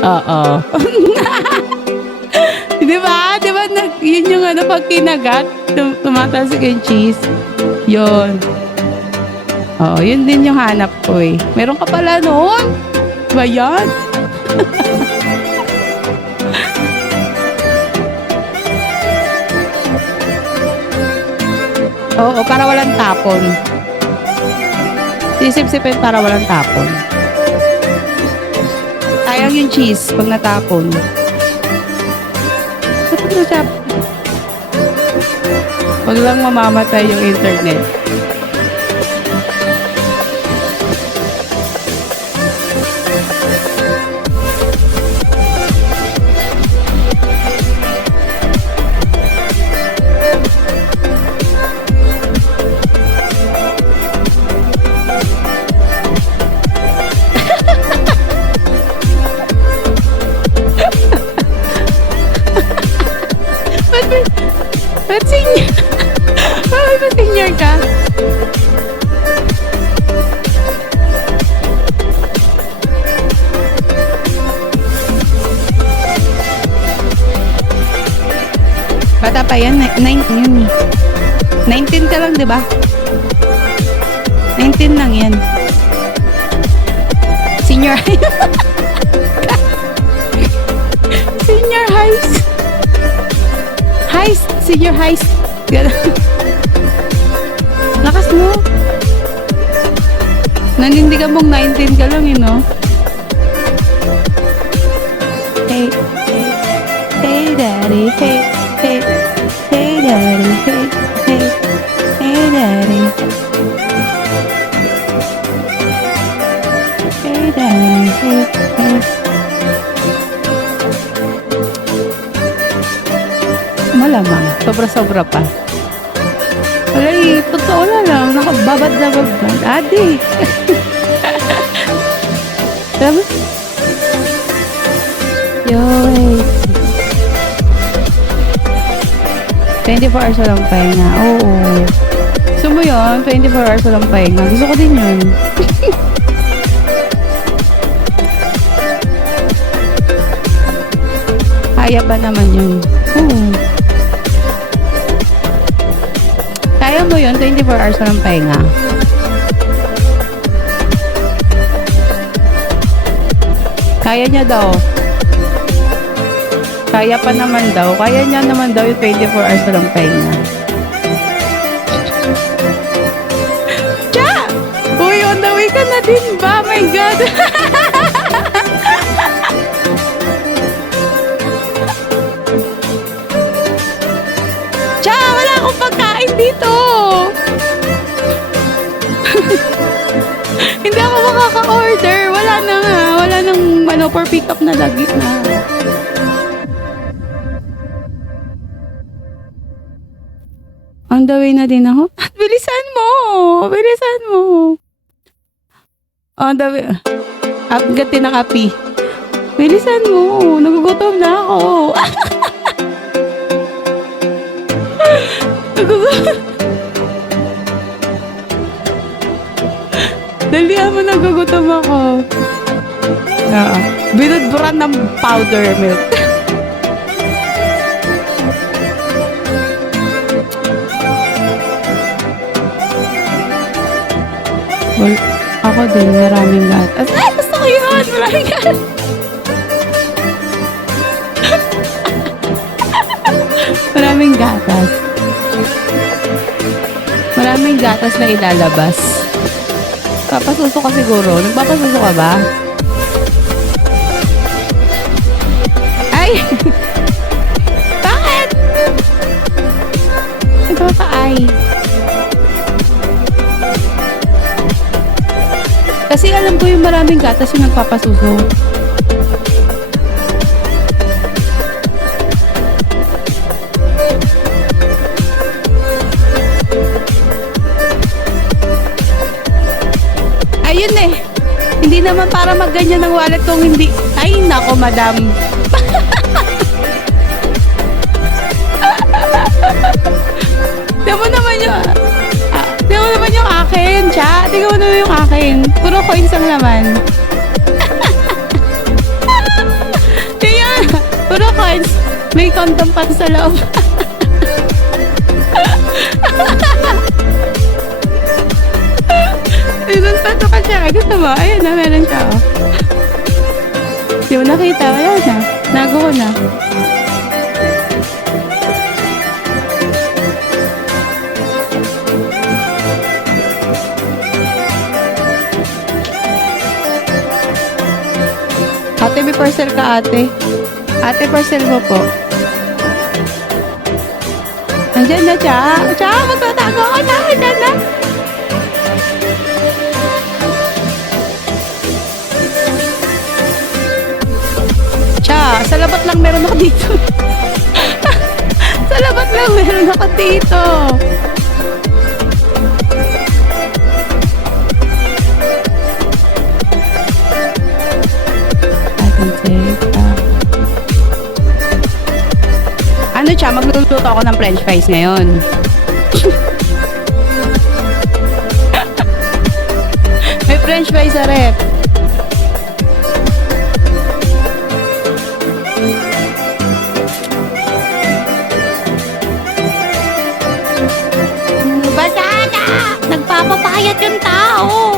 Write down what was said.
Oo. Di ba? Di ba yun yung ano, pag kinagat, tumataas yung cheese. Yun. Oo, yun din yung hanap ko eh. Meron ka pala noon? Ba yan? Oo, para walang tapon. Sisip-sipin para walang tapon. Sayang yung cheese pag natapon. Wag lang mamamatay yung internet. Ba't senior? Bakit ba senior ka? Bata pa yan, 19 yun. 19 ka lang, di ba? 19 lang yan. Senior high. Senior highs. Heist! Senior heist! Lakas mo! Nanindigan mong 19 ka lang, no? Hey, hey, hey, daddy, hey, hey, hey, daddy, hey, hey, hey, daddy. Hey, daddy, hey, hey. Malamang. Sobra-sobra pa. Alay, totoo na lang. Nakababad na babad. Adi. Sabi? Yo, wait. 24 hours walang pahinga. Oo. Gusto mo yun? 24 hours walang pahinga. Gusto ko din yun. Kaya ba naman yun? Oo. Kaya mo yun, 24 hours walang pahinga. Kaya niya daw. Kaya pa naman daw. Kaya niya naman daw yung 24 hours walang pahinga. Cha! Uy, on the way ka na din ba? My God! Cha! Wala akong pagkain dito! Hindi ako makaka-order. Wala na nga. Wala nang for pick up na lagi na. On the way na din ako. Bilisan mo! Bilisan mo! On the way. Gati ng api. Bilisan mo! Nagugutom na ako. Nagugutom. Dalihan mo, nagugutom ako. Binudburan ng powder milk. Well, ako din, maraming gatas. Ay, gusto ko yun! Maraming gatas. Maraming gatas. Maraming gatas na ilalabas. Papasuso ka siguro. Nagpapasuso ka ba? Ay! Bakit? Nagpapaay. Kasi alam ko yung maraming gatas yung nagpapasuso. Ayun eh. Hindi naman para magganyan ng wallet kung hindi. Ay, nako, madam. Tingnan mo naman yung... tingnan mo naman yung akin, cha. Tingnan mo naman yung akin. Puro coins ang laman. May condom pa sa loob. Sinuntato ka siya. Gusto mo? Ayun na, meron siya. Oh. Di mo nakita. Wala na. Nago ko na. Ate, may parcel ka, ate. Ate, parcel mo po. Andyan na, Cha. Cha, magtatago ko na. Andyan na. Cha, sa labat lang meron ako dito. Sa labat lang meron ako dito. Ano siya, magluluto ako ng french fries ngayon. May french fries sa ref. Banana! Nagpapapayat yung tao!